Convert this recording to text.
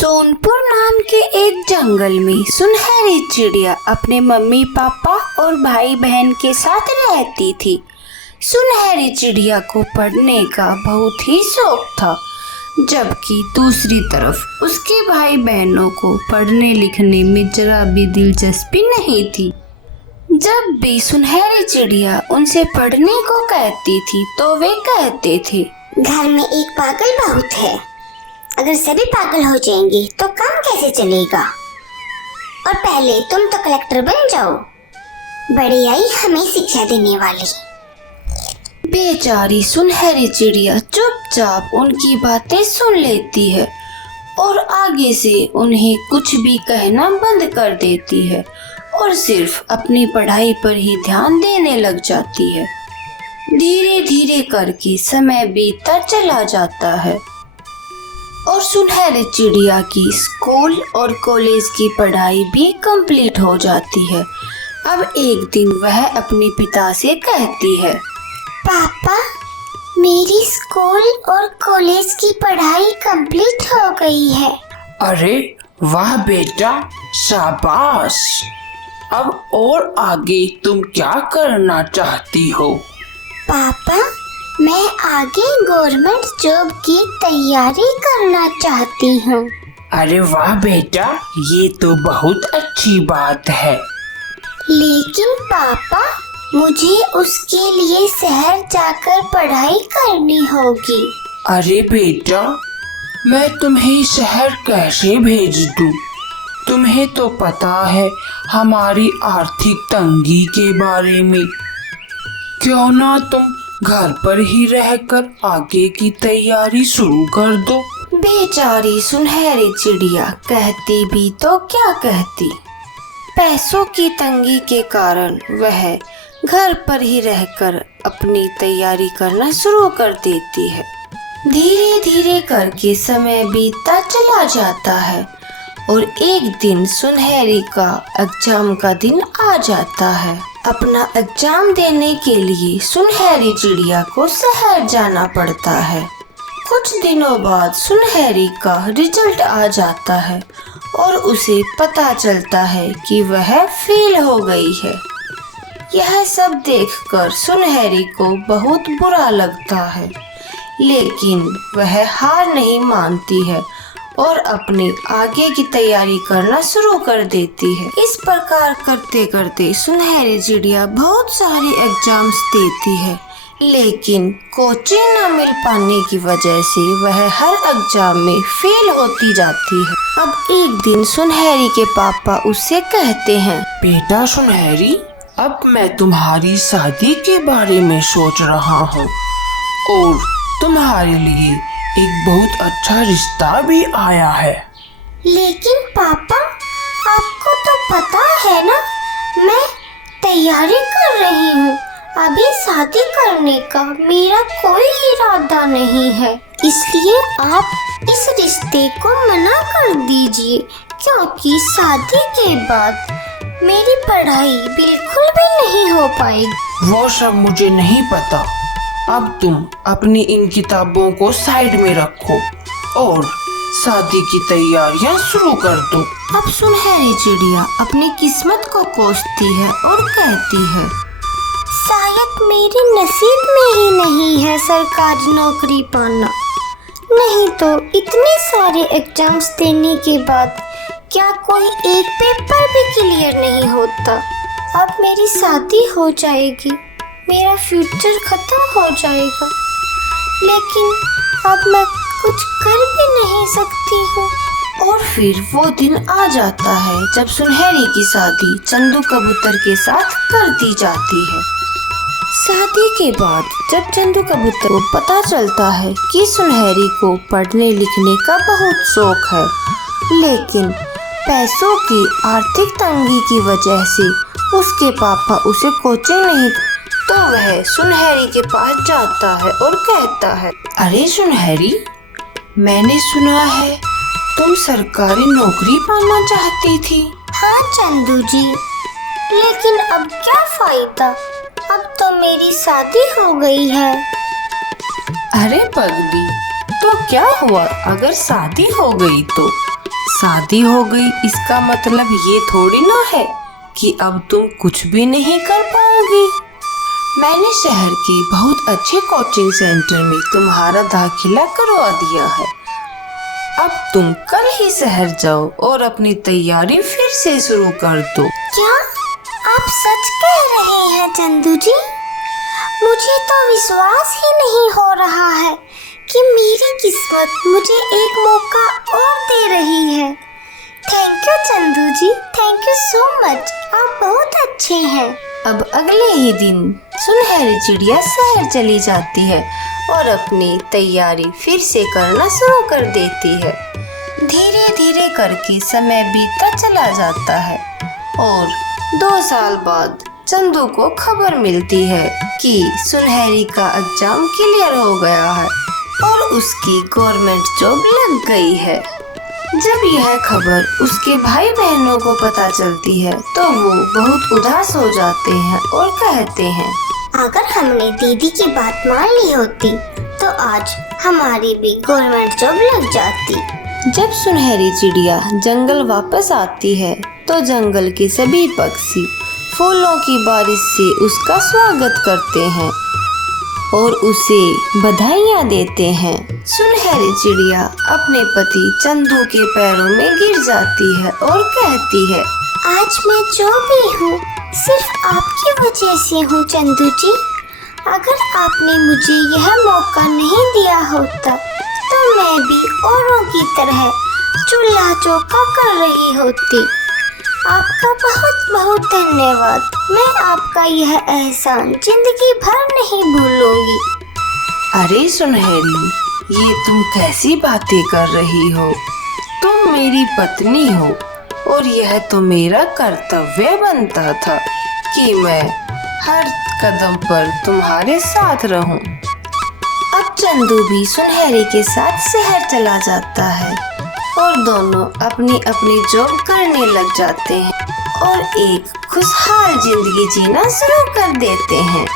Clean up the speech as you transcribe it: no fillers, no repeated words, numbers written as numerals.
सोनपुर नाम के एक जंगल में सुनहरी चिड़िया अपने मम्मी पापा और भाई बहन के साथ रहती थी। सुनहरी चिड़िया को पढ़ने का बहुत ही शौक था, जबकि दूसरी तरफ उसके भाई बहनों को पढ़ने लिखने में जरा भी दिलचस्पी नहीं थी। जब भी सुनहरी चिड़िया उनसे पढ़ने को कहती थी तो वे कहते थे, घर में एक पागल बहुत है। अगर सभी पागल हो जाएंगे तो काम कैसे चलेगा? और पहले तुम तो कलेक्टर बन जाओ, बड़ी आई हमें शिक्षा देने वाली। बेचारी सुनहरी चिड़िया चुपचाप उनकी बातें सुन लेती है और आगे से उन्हें कुछ भी कहना बंद कर देती है और सिर्फ अपनी पढ़ाई पर ही ध्यान देने लग जाती है। धीरे धीरे करके समय बीतता चला जाता है और सुनहरी चिड़िया की स्कूल और कॉलेज की पढ़ाई भी कंप्लीट हो जाती है। अब एक दिन वह अपने पिता से कहती है, पापा, मेरी स्कूल और कॉलेज की पढ़ाई कंप्लीट हो गई है। अरे वाह बेटा, शाबाश। अब और आगे तुम क्या करना चाहती हो? पापा, मैं आगे गवर्नमेंट जॉब की तैयारी करना चाहती हूँ। अरे वाह बेटा, ये तो बहुत अच्छी बात है। लेकिन पापा, मुझे उसके लिए शहर जाकर पढ़ाई करनी होगी। अरे बेटा, मैं तुम्हें शहर कैसे भेज दूँ? तुम्हें तो पता है हमारी आर्थिक तंगी के बारे में। क्यों ना तुम घर पर ही रहकर आगे की तैयारी शुरू कर दो। बेचारी सुनहरी चिड़िया कहती भी तो क्या कहती। पैसों की तंगी के कारण वह घर पर ही रहकर अपनी तैयारी करना शुरू कर देती है। धीरे धीरे करके समय बीतता चला जाता है और एक दिन सुनहरी का एग्जाम का दिन आ जाता है। अपना एग्जाम देने के लिए सुनहरी चिड़िया को शहर जाना पड़ता है। कुछ दिनों बाद सुनहरी का रिजल्ट आ जाता है और उसे पता चलता है कि वह फेल हो गई है। यह सब देखकर सुनहरी को बहुत बुरा लगता है, लेकिन वह हार नहीं मानती है और अपने आगे की तैयारी करना शुरू कर देती है। इस प्रकार करते करते सुनहरी चिड़िया बहुत सारे एग्जाम्स देती है, लेकिन कोचिंग न मिल पाने की वजह से वह हर एग्जाम में फेल होती जाती है। अब एक दिन सुनहरी के पापा उससे कहते हैं, बेटा सुनहरी, अब मैं तुम्हारी शादी के बारे में सोच रहा हूँ और तुम्हारे लिए एक बहुत अच्छा रिश्ता भी आया है। लेकिन पापा, आपको तो पता है ना, मैं तैयारी कर रही हूँ। अभी शादी करने का मेरा कोई इरादा नहीं है, इसलिए आप इस रिश्ते को मना कर दीजिए, क्योंकि शादी के बाद मेरी पढ़ाई बिल्कुल भी नहीं हो पाएगी। वो सब मुझे नहीं पता। अब तुम अपनी इन किताबों को साइड में रखो और शादी की तैयारियां शुरू कर दो। अब सुनहरी चिड़िया अपनी किस्मत को कोसती है और कहती है, शायद मेरे नसीब में ही नहीं है सरकारी नौकरी पाना। नहीं तो इतने सारे एग्जाम्स देने के बाद क्या कोई एक पेपर भी क्लियर नहीं होता। अब मेरी शादी हो जाएगी, मेरा फ्यूचर खत्म हो जाएगा, लेकिन अब मैं कुछ कर भी नहीं सकती हूँ। और फिर वो दिन आ जाता है जब सुनहरी की शादी चंदू कबूतर के साथ कर दी जाती है। शादी के बाद जब चंदू कबूतर को पता चलता है कि सुनहरी को पढ़ने लिखने का बहुत शौक है, लेकिन पैसों की आर्थिक तंगी की वजह से उसके पापा उसे कोचिंग नहीं, तो वह सुनहरी के पास जाता है और कहता है, अरे सुनहरी, मैंने सुना है तुम सरकारी नौकरी पाना चाहती थी। हाँ चंदू जी, लेकिन अब क्या फायदा, अब तो मेरी शादी हो गई है। अरे पगली, तो क्या हुआ अगर शादी हो गई तो? शादी हो गई इसका मतलब ये थोड़ी ना है कि अब तुम कुछ भी नहीं कर पाओगी। मैंने शहर के बहुत अच्छे कोचिंग सेंटर में तुम्हारा दाखिला करवा दिया है। अब तुम कल ही शहर जाओ और अपनी तैयारी फिर से शुरू कर दो। क्या आप सच कह रहे हैं चंदू जी? मुझे तो विश्वास ही नहीं हो रहा है कि मेरी किस्मत मुझे एक मौका और दे रही है। Thank you Chandu ji, thank you so much. आप बहुत अच्छे हैं। अब अगले ही दिन सुनहरी चिड़िया शहर चली जाती है और अपनी तैयारी फिर से करना शुरू कर देती है। धीरे धीरे करके समय बीतता चला जाता है और 2 साल बाद चंदू को खबर मिलती है कि सुनहरी का एग्जाम क्लियर हो गया है और उसकी गवर्नमेंट जॉब लग गई है। जब यह खबर उसके भाई बहनों को पता चलती है तो वो बहुत उदास हो जाते हैं और कहते हैं, अगर हमने दीदी की बात मान ली होती तो आज हमारी भी गवर्नमेंट जॉब लग जाती। जब सुनहरी चिड़िया जंगल वापस आती है तो जंगल के सभी पक्षी फूलों की बारिश से उसका स्वागत करते हैं और उसे बधाइयाँ देते हैं। सुनहरी चिड़िया अपने पति चंदू के पैरों में गिर जाती है और कहती है, आज मैं जो भी हूँ सिर्फ आपकी वजह से हूँ चंदू जी। अगर आपने मुझे यह मौका नहीं दिया होता तो मैं भी औरों की तरह चूल्हा चौका कर रही होती। आपका बहुत बहुत धन्यवाद। मैं आपका यह एहसान जिंदगी भर नहीं भूलूंगी। अरे सुनहरी, ये तुम कैसी बातें कर रही हो? तुम मेरी पत्नी हो और यह तो मेरा कर्तव्य बनता था कि मैं हर कदम पर तुम्हारे साथ रहूं। अब चंदू भी सुनहरी के साथ शहर चला जाता है और दोनों अपनी अपनी जॉब करने लग जाते हैं और एक खुशहाल जिंदगी जीना शुरू कर देते हैं।